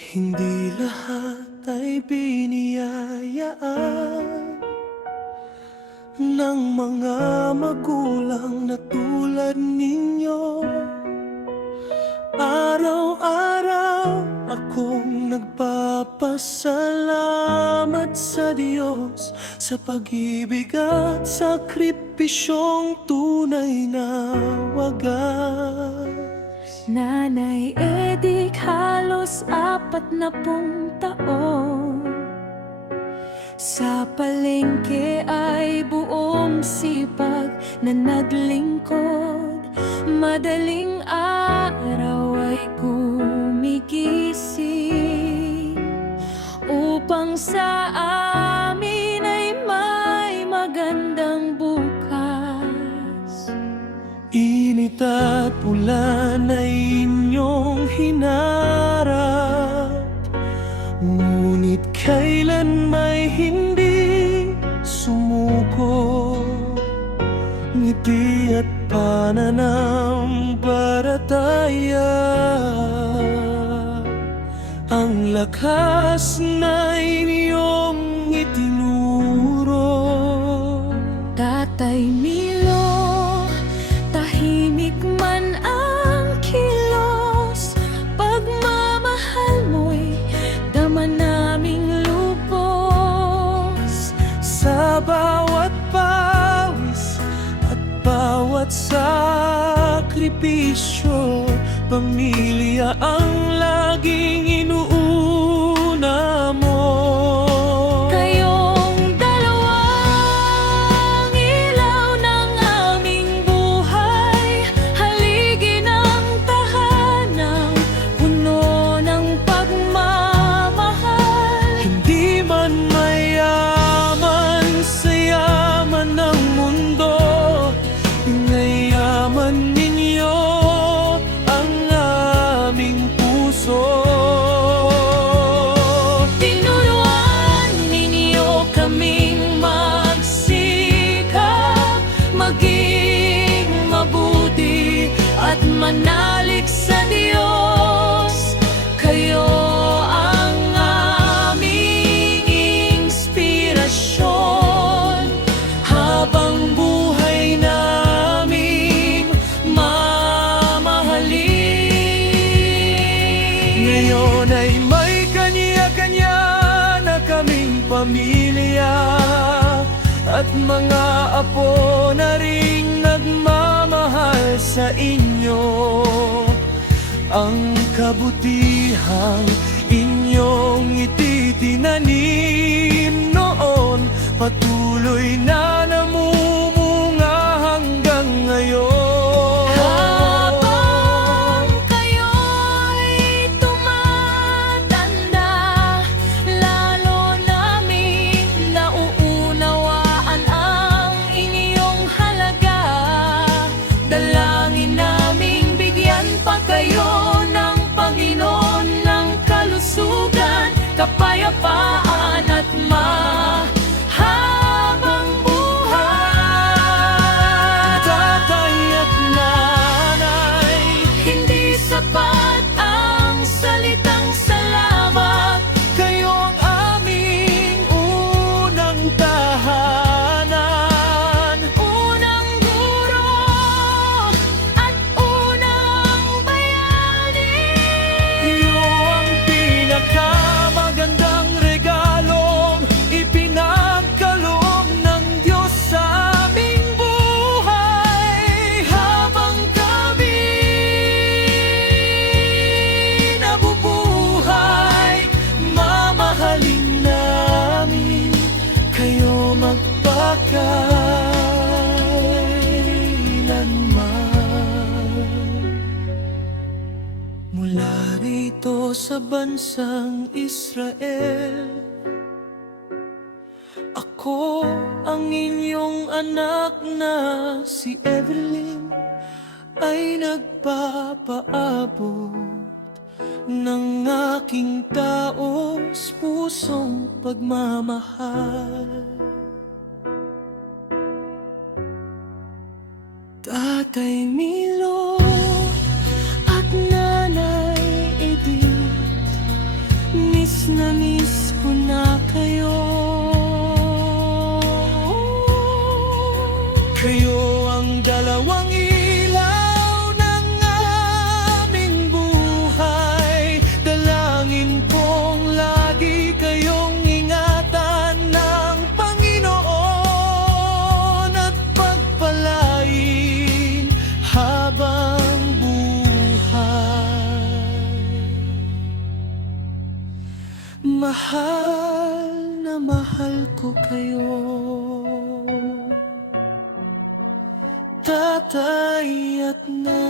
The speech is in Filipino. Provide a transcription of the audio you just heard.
Hindi lahat ay biniyayaan ng mga magulang na tulad ninyo. Araw-araw akong nagpapasalamat sa Diyos sa pag-ibig at sakripisyong tunay na wagas. Nanay Edik, halos 40 taon. Sa palengke ay buong sipag na naglingkod. Madaling araw ay gumigising upang sa amin ay may magandang bukas. Init at ulan ay inyong hinarap, ngunit kailan may hindi sumuko. Ngiti at pananampalataya, ang lakas na inyong itinuro. Tatay Milo, tahimik man ang kilos, pagmamahal mo'y dama naming lubos. Sa bawat pawis at bawat sakripisyo, pamilya ang laging inuuna mo. Kayong dalawang ilaw ng aming buhay, haligi ng tahanang puno ng pagmamahal. Hindi man mayaman sa yaman ng mundo, inayaman ninyo ang aming puso. Tinuruan ninyo kaming magsikap, maging mabuti at manalig sa Diyos. Kayo ang aming inspirasyon habang buhay naming mamahalin. Ngayon ay may kanya-kanya na kaming pamilya, at mga apo na ring nagmamahal sa inyo. Ang kabutihang inyong ititinanim noon, patuloy na namumunga hanggang ngayon. Habang kayo'y tumatanda, lalo naming nauunawaan ang inyong halaga. Dalangin naming bigyan pa kayo ng Panginoon ng kalusugan, kapayapaan at mahabang buhay. Tatay at nanay, Hindi sapat ang salitang salamat. kayo ang aming unang tahanan. Unang guro at unang bayani. Iyo ang pinakamagandang regalong ipinagkaloob ng Diyos sa aming buhay. Habang kami nabubuhay, mamahalin namin kayo magpakailanman. Mula rito sa bansang Israel, ako ang inyong anak na si Evelyn, ay nagpapaabot ng aking taos pusong pagmamahal. Tatay Milo at Nanay Edith, Mahal na mahal ko kayo, tatay at nanay.